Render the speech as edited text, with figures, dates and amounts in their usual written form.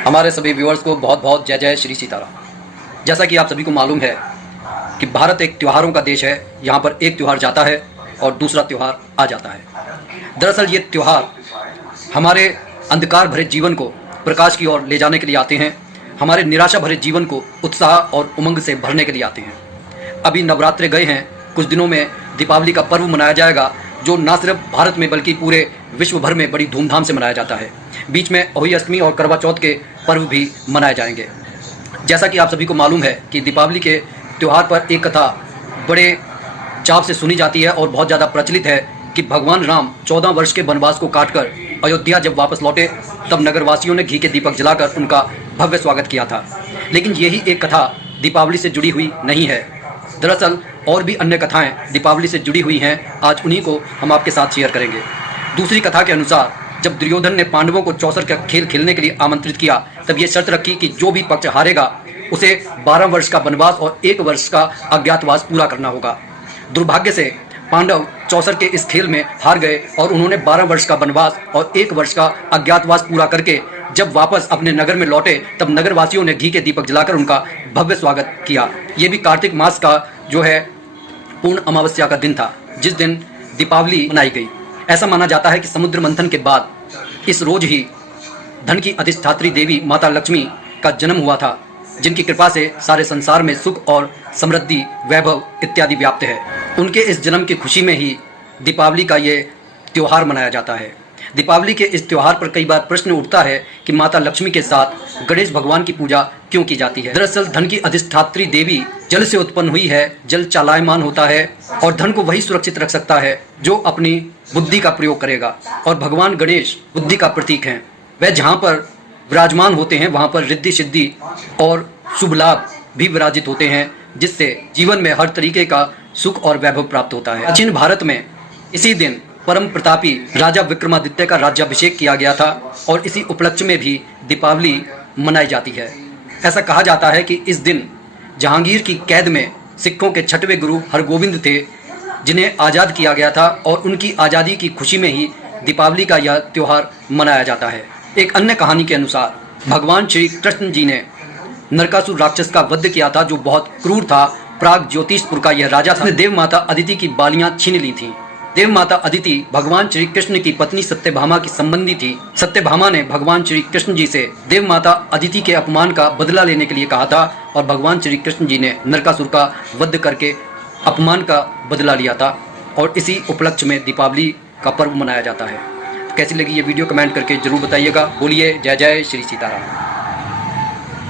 हमारे सभी व्यूअर्स को बहुत बहुत जय जय श्री सीताराम। जैसा कि आप सभी को मालूम है कि भारत एक त्योहारों का देश है। यहाँ पर एक त्यौहार जाता है और दूसरा त्यौहार आ जाता है। दरअसल ये त्यौहार हमारे अंधकार भरे जीवन को प्रकाश की ओर ले जाने के लिए आते हैं। हमारे निराशा भरे जीवन को उत्साह और उमंग से भरने के लिए आते हैं। अभी नवरात्रे गए हैं, कुछ दिनों में दीपावली का पर्व मनाया जाएगा, जो न सिर्फ भारत में बल्कि पूरे विश्व भर में बड़ी धूमधाम से मनाया जाता है। बीच में होली अष्टमी और करवा चौथ के पर्व भी मनाए जाएंगे। जैसा कि आप सभी को मालूम है कि दीपावली के त्यौहार पर एक कथा बड़े चाव से सुनी जाती है और बहुत ज़्यादा प्रचलित है कि भगवान राम 14 वर्ष के वनवास को काटकर अयोध्या जब वापस लौटे तब नगरवासियों ने घी के दीपक जलाकर उनका भव्य स्वागत किया था। लेकिन यही एक कथा दीपावली से जुड़ी हुई नहीं है। दरअसल और भी अन्य कथाएं दीपावली से जुड़ी हुई हैं। आज उन्हीं को हम आपके साथ शेयर करेंगे। दूसरी कथा के अनुसार जब दुर्योधन ने पांडवों को चौसर का खेल खेलने के लिए आमंत्रित किया तब ये शर्त रखी कि जो भी पक्ष हारेगा उसे 12 वर्ष का वनवास और 1 वर्ष का अज्ञातवास पूरा करना होगा। दुर्भाग्य से पांडव चौसर के इस खेल में हार गए और उन्होंने 12 वर्ष का वनवास और 1 वर्ष का अज्ञातवास पूरा करके जब वापस अपने नगर में लौटे तब नगरवासियों ने घी के दीपक जलाकर उनका भव्य स्वागत किया। ये भी कार्तिक मास का जो है पूर्ण अमावस्या का दिन था, जिस दिन दीपावली मनाई गई। ऐसा माना जाता है कि समुद्र मंथन के बाद इस रोज ही धन की अधिष्ठात्री देवी माता लक्ष्मी का जन्म हुआ था, जिनकी कृपा से सारे संसार में सुख और समृद्धि, वैभव इत्यादि व्याप्त है। उनके इस जन्म की खुशी में ही दीपावली का ये त्यौहार मनाया जाता है। दीपावली के इस त्यौहार पर कई बार प्रश्न उठता है कि माता लक्ष्मी के साथ गणेश भगवान की पूजा क्यों की जाती है। दरअसल धन की अधिष्ठात्री देवी जल से उत्पन्न हुई है, जल चालायमान होता है और धन को वही सुरक्षित रख सकता है जो अपनी बुद्धि का प्रयोग करेगा। और भगवान गणेश बुद्धि का प्रतीक हैं। वह जहाँ पर विराजमान होते हैं वहाँ पर रिद्धि सिद्धि और शुभ लाभ भी विराजित होते हैं, जिससे जीवन में हर तरीके का सुख और वैभव प्राप्त होता है। प्राचीन भारत में इसी दिन परम प्रतापी राजा विक्रमादित्य का राज्याभिषेक किया गया था और इसी उपलक्ष्य में भी दीपावली मनाई जाती है। ऐसा कहा जाता है कि इस दिन जहांगीर की कैद में सिखों के 6वें गुरु हरगोविंद थे, जिन्हें आज़ाद किया गया था और उनकी आज़ादी की खुशी में ही दीपावली का यह त्यौहार मनाया जाता है। एक अन्य कहानी के अनुसार भगवान श्री कृष्ण जी ने नरकासुर राक्षस का वध किया था, जो बहुत क्रूर था। प्राग ज्योतिषपुर का यह राजा था। देव माता अदिति की बालियां छीन ली थीं। देव माता अदिति भगवान श्री कृष्ण की पत्नी सत्यभामा की संबंधी थी। सत्यभामा ने भगवान श्री कृष्ण जी से देव माता अदिति के अपमान का बदला लेने के लिए कहा था और भगवान श्री कृष्ण जी ने नरकासुर का वध करके अपमान का बदला लिया था और इसी उपलक्ष्य में दीपावली का पर्व मनाया जाता है। कैसी लगी ये वीडियो कमेंट करके जरूर बताइएगा। बोलिए जय जय श्री सीताराम।